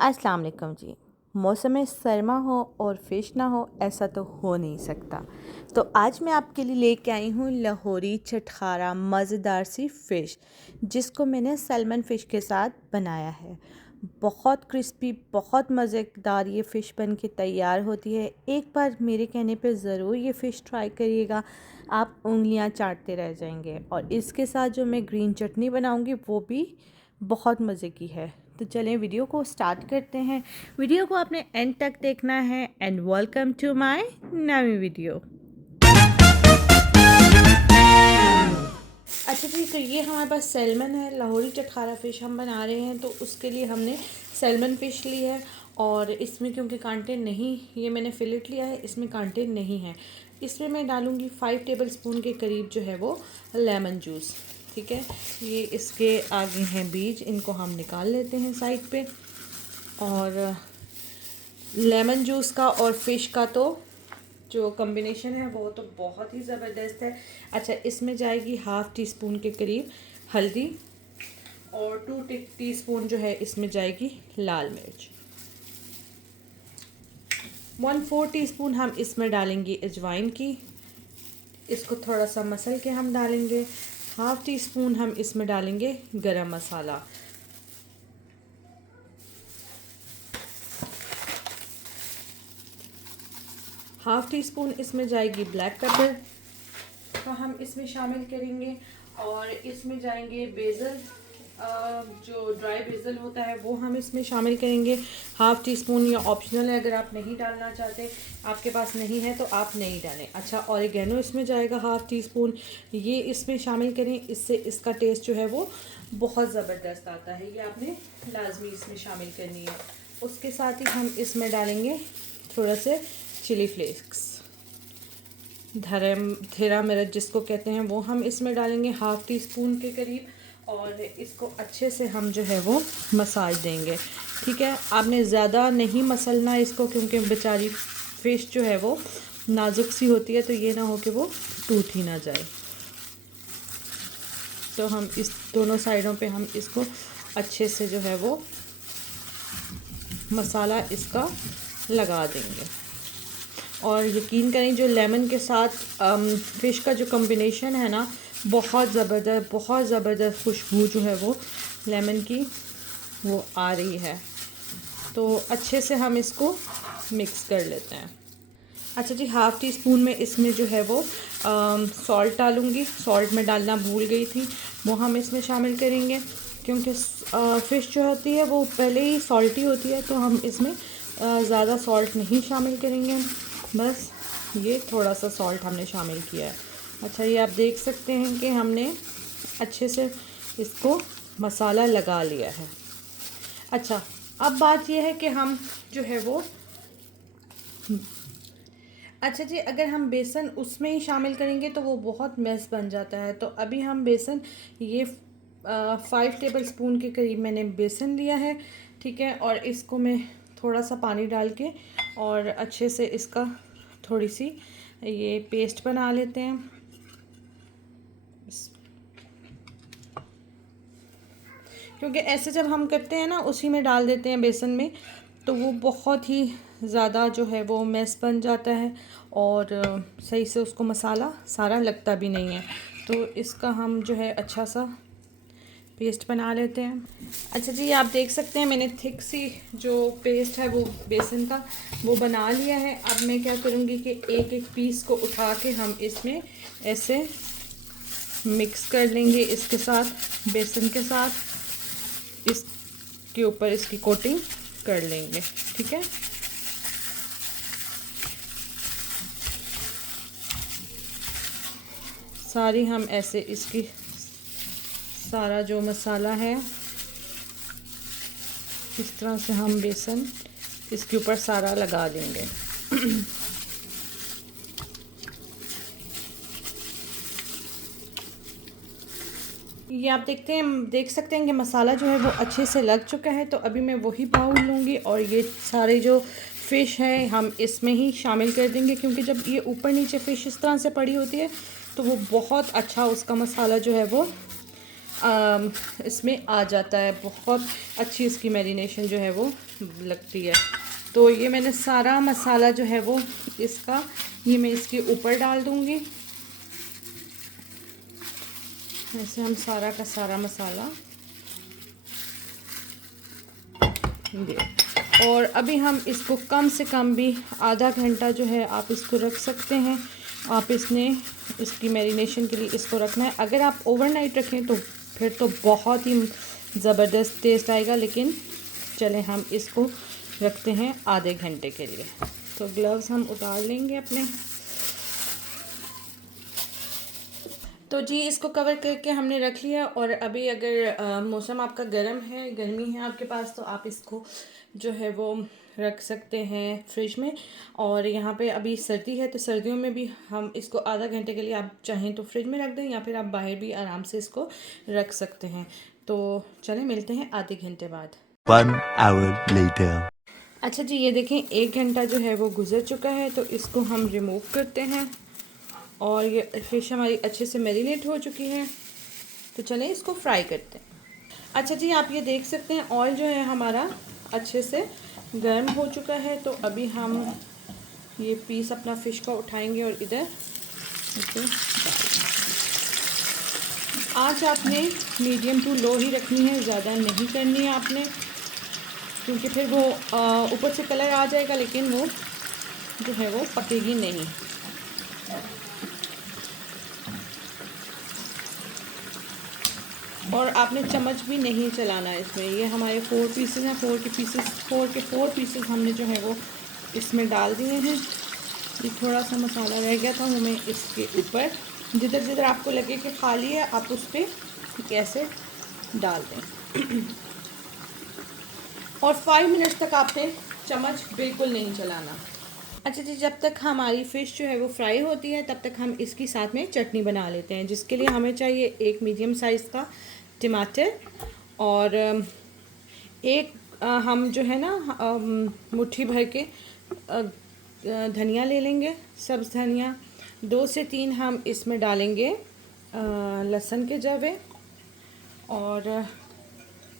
अस्सलाम वालेकुम जी। मौसम सरमा हो और फ़िश ना हो ऐसा तो हो नहीं सकता। तो आज मैं आपके लिए लेके आई हूँ लाहौरी चटखारा मज़ेदार सी फ़िश, जिसको मैंने सैल्मन फ़िश के साथ बनाया है। बहुत क्रिस्पी, बहुत मज़ेदार ये फ़िश बन के तैयार होती है। एक बार मेरे कहने पे ज़रूर ये फ़िश ट्राई करिएगा, आप उँगलियाँ चाटते रह जाएंगे। और इसके साथ जो मैं ग्रीन चटनी बनाऊँगी वो भी बहुत मज़े की है। तो चलें वीडियो को स्टार्ट करते हैं। वीडियो को आपने एंड तक देखना है। एंड वेलकम टू माय नई वीडियो। अच्छा जी, तो ये हमारे पास सैल्मन है, लाहौरी चटखारा फ़िश हम बना रहे हैं। तो उसके लिए हमने सैल्मन फ़िश ली है और इसमें क्योंकि कांटे नहीं, ये मैंने फिलेट लिया है, इसमें कांटे नहीं हैं। इसमें मैं डालूँगी 5 टेबल स्पून के करीब जो है वो लेमन जूस। ठीक है, ये इसके आगे हैं बीज, इनको हम निकाल लेते हैं साइड पे। और लेमन जूस का और फ़िश का तो जो कॉम्बिनेशन है वो तो बहुत ही ज़बरदस्त है। अच्छा, इसमें जाएगी हाफ़ टी स्पून के करीब हल्दी और 2 टीस्पून जो है इसमें जाएगी लाल मिर्च। 1/4 टीस्पून हम इसमें डालेंगे अजवाइन की, इसको थोड़ा सा मसल के हम डालेंगे। हाफ़ टी स्पून हम इसमें डालेंगे गरम मसाला। हाफ़ टी स्पून इसमें जाएगी ब्लैक पेपर तो हम इसमें शामिल करेंगे। और इसमें जाएंगे बेज़ल, जो ड्राई बेज़ल होता है वो हम इसमें शामिल करेंगे। हाफ़ टी स्पून, या ऑप्शनल है, अगर आप नहीं डालना चाहते, आपके पास नहीं है तो आप नहीं डालें। अच्छा, ऑरिगेनो इसमें जाएगा हाफ़ टी स्पून, ये इसमें शामिल करें, इससे इसका टेस्ट जो है वो बहुत ज़बरदस्त आता है। ये आपने लाजमी इसमें शामिल करनी है। उसके साथ ही हम इसमें डालेंगे थोड़ा से चिली फ्लेक्स, धरा मिर्च जिसको कहते हैं, वो हम इसमें डालेंगे हाफ़ टी स्पून के करीब। और इसको अच्छे से हम जो है वो मसाज देंगे। ठीक है, आपने ज़्यादा नहीं मसलना इसको, क्योंकि बेचारी फ़िश जो है वो नाजुक सी होती है, तो ये ना हो कि वो टूट ही ना जाए। तो हम इस दोनों साइडों पे हम इसको अच्छे से जो है वो मसाला इसका लगा देंगे। और यकीन करें, जो लेमन के साथ फ़िश का जो कॉम्बिनेशन है ना, बहुत ज़बरदस्त खुशबू जो है वो लेमन की वो आ रही है। तो अच्छे से हम इसको मिक्स कर लेते हैं। अच्छा जी, हाफ़ टी स्पून में इसमें जो है वो सॉल्ट डालूँगी। सॉल्ट में डालना भूल गई थी, वो हम इसमें शामिल करेंगे, क्योंकि फ़िश जो होती है वो पहले ही सॉल्टी होती है, तो हम इसमें ज़्यादा सॉल्ट नहीं शामिल करेंगे। बस ये थोड़ा सा सॉल्ट हमने शामिल किया है। अच्छा, ये आप देख सकते हैं कि हमने अच्छे से इसको मसाला लगा लिया है। अच्छा, अब बात यह है कि हम जो है वो, अच्छा जी, अगर हम बेसन उसमें ही शामिल करेंगे तो वो बहुत मेस बन जाता है। तो अभी हम बेसन, ये 5 टेबल स्पून के करीब मैंने बेसन लिया है। ठीक है, और इसको मैं थोड़ा सा पानी डाल के और अच्छे से इसका थोड़ी सी ये पेस्ट बना लेते हैं। क्योंकि ऐसे जब हम करते हैं ना, उसी में डाल देते हैं बेसन में, तो वो बहुत ही ज़्यादा जो है वो मेस बन जाता है और सही से उसको मसाला सारा लगता भी नहीं है। तो इसका हम जो है अच्छा सा पेस्ट बना लेते हैं। अच्छा जी, आप देख सकते हैं मैंने थिक सी जो पेस्ट है वो बेसन का वो बना लिया है। अब मैं क्या करूँगी कि एक एक पीस को उठा के हम इसमें ऐसे मिक्स कर लेंगे, इसके साथ, बेसन के साथ इसके ऊपर इसकी कोटिंग कर लेंगे। ठीक है, सारी हम ऐसे इसकी सारा जो मसाला है इस तरह से हम बेसन इसके ऊपर सारा लगा देंगे। ये आप देख सकते हैं कि मसाला जो है वो अच्छे से लग चुका है। तो अभी मैं वही बाउल लूँगी और ये सारे जो फ़िश है हम इसमें ही शामिल कर देंगे, क्योंकि जब ये ऊपर नीचे फ़िश इस तरह से पड़ी होती है तो वो बहुत अच्छा उसका मसाला जो है वो इसमें आ जाता है। बहुत अच्छी इसकी मैरिनेशन जो है वो लगती है। तो ये मैंने सारा मसाला जो है वो इसका, ये मैं इसके ऊपर डाल दूँगी। ऐसे हम सारा का सारा मसाला ये। और अभी हम इसको कम से कम भी आधा घंटा जो है आप इसको रख सकते हैं। आप इसकी मैरिनेशन के लिए इसको रखना है। अगर आप ओवरनाइट रखें तो फिर तो बहुत ही ज़बरदस्त टेस्ट आएगा, लेकिन चलें हम इसको रखते हैं आधे घंटे के लिए। तो ग्लव्स हम उतार लेंगे अपने। तो जी इसको कवर करके हमने रख लिया। और अभी अगर मौसम आपका गर्म है, गर्मी है आपके पास, तो आप इसको जो है वो रख सकते हैं फ्रिज में। और यहाँ पे अभी सर्दी है, तो सर्दियों में भी हम इसको आधा घंटे के लिए आप चाहें तो फ्रिज में रख दें, या फिर आप बाहर भी आराम से इसको रख सकते हैं। तो चलें मिलते हैं आधे घंटे बाद। 1 hour later. अच्छा जी, ये देखें 1 घंटा जो है वो गुजर चुका है। तो इसको हम रिमूव करते हैं और ये फ़िश हमारी अच्छे से मैरिनेट हो चुकी है। तो चलें इसको फ्राई करते हैं। अच्छा जी, आप ये देख सकते हैं ऑयल जो है हमारा अच्छे से गर्म हो चुका है। तो अभी हम ये पीस अपना फ़िश का उठाएंगे और इधर इसे डालेंगे। आँच आपने मीडियम टू लो ही रखनी है, ज़्यादा नहीं करनी है आपने, क्योंकि फिर वो ऊपर से कलर आ जाएगा लेकिन वो जो है वो पकेगी नहीं। और आपने चम्मच भी नहीं चलाना है इसमें। ये हमारे 4 पीसेस हैं, 4 पीसेस हमने जो है वो इसमें डाल दिए हैं। ये थोड़ा सा मसाला रह गया था, वो मैं इसके ऊपर जिधर जिधर आपको लगे कि खाली है आप उस पर ऐसे डाल दें। और 5 मिनट तक आपने चम्मच बिल्कुल नहीं चलाना। अच्छा जी, जब तक हमारी फ़िश जो है वो फ्राई होती है तब तक हम इसकी साथ में चटनी बना लेते हैं, जिसके लिए हमें चाहिए एक मीडियम साइज़ का टमाटर और एक हम जो है ना मुट्ठी भर के धनिया ले लेंगे, सब्ज़ धनिया। 2 से 3 हम इसमें डालेंगे लहसुन के जवे, और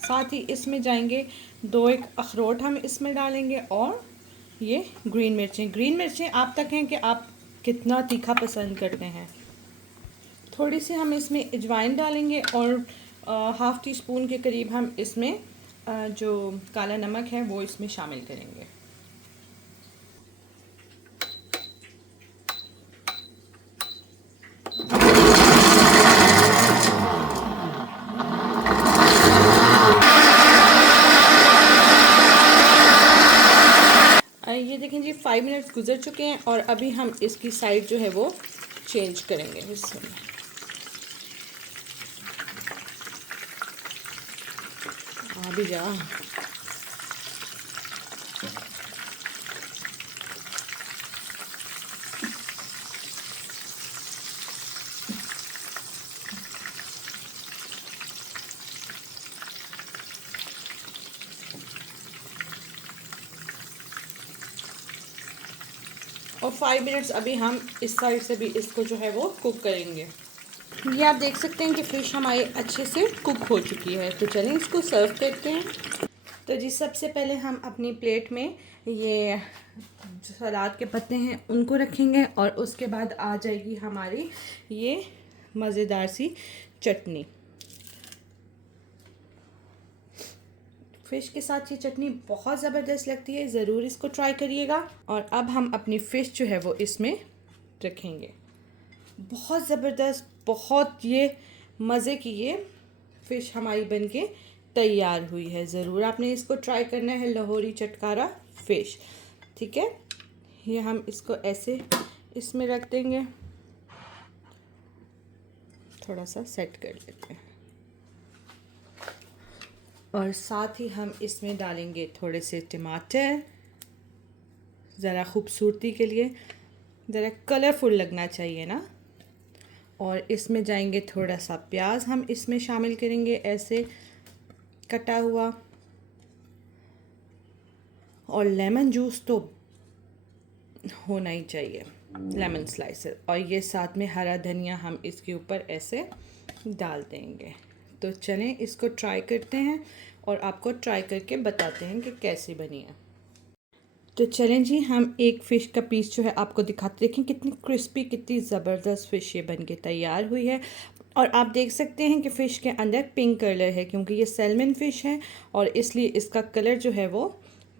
साथ ही इसमें जाएंगे 2-1 अखरोट हम इसमें डालेंगे, और ये ग्रीन मिर्चें आप तक हैं कि आप कितना तीखा पसंद करते हैं। थोड़ी सी हम इसमें अजवाइन डालेंगे, और हाफ़ टी स्पून के करीब हम इसमें जो काला नमक है वो इसमें शामिल करेंगे। ये देखें जी 5 मिनट्स गुजर चुके हैं, और अभी हम इसकी साइड जो है वो चेंज करेंगे इसमें। अभी जा और 5 मिनट्स अभी हम इस साइड से भी इसको जो है वो कुक करेंगे। ये आप देख सकते हैं कि फ़िश हमारी अच्छे से कुक हो चुकी है। तो चलें इसको सर्व करते हैं। तो जी सबसे पहले हम अपनी प्लेट में ये जो सलाद के पत्ते हैं उनको रखेंगे, और उसके बाद आ जाएगी हमारी ये मज़ेदार सी चटनी। फ़िश के साथ ये चटनी बहुत ज़बरदस्त लगती है, ज़रूर इसको ट्राई करिएगा। और अब हम अपनी फ़िश जो है वो इसमें रखेंगे। बहुत ज़बरदस्त, बहुत ये मज़े की ये फ़िश हमारी बनके तैयार हुई है। ज़रूर आपने इसको ट्राई करना है, लाहौरी चटकारा फ़िश। ठीक है, ये हम इसको ऐसे इसमें रख देंगे, थोड़ा सा सेट कर लेते हैं, और साथ ही हम इसमें डालेंगे थोड़े से टमाटर, ज़रा खूबसूरती के लिए, ज़रा कलरफुल लगना चाहिए ना। और इसमें जाएंगे थोड़ा सा प्याज हम इसमें शामिल करेंगे ऐसे कटा हुआ, और लेमन जूस तो होना ही चाहिए, लेमन स्लाइसर। और ये साथ में हरा धनिया हम इसके ऊपर ऐसे डाल देंगे। तो चलें इसको ट्राई करते हैं और आपको ट्राई करके बताते हैं कि कैसी बनी है। तो चलें जी, हम एक फ़िश का पीस जो है आपको दिखाते, देखें कितनी क्रिस्पी, कितनी ज़बरदस्त फ़िश ये बन के तैयार हुई है। और आप देख सकते हैं कि फ़िश के अंदर पिंक कलर है, क्योंकि ये सैल्मन फ़िश है और इसलिए इसका कलर जो है वो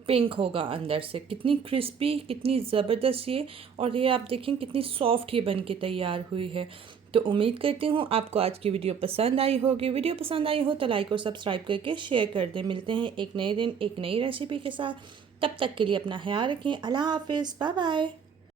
पिंक होगा अंदर से। कितनी क्रिस्पी, कितनी ज़बरदस्त ये, और ये आप देखें कितनी सॉफ्ट ये बन के तैयार हुई है। तो उम्मीद करती हूँ आपको आज की वीडियो पसंद आई होगी। वीडियो पसंद आई हो तो लाइक और सब्सक्राइब करके शेयर कर दें। मिलते हैं एक नए दिन एक नई रेसिपी के साथ। तब तक के लिए अपना ख्याल रखें। अल्लाह हाफिज़, बाय बाय।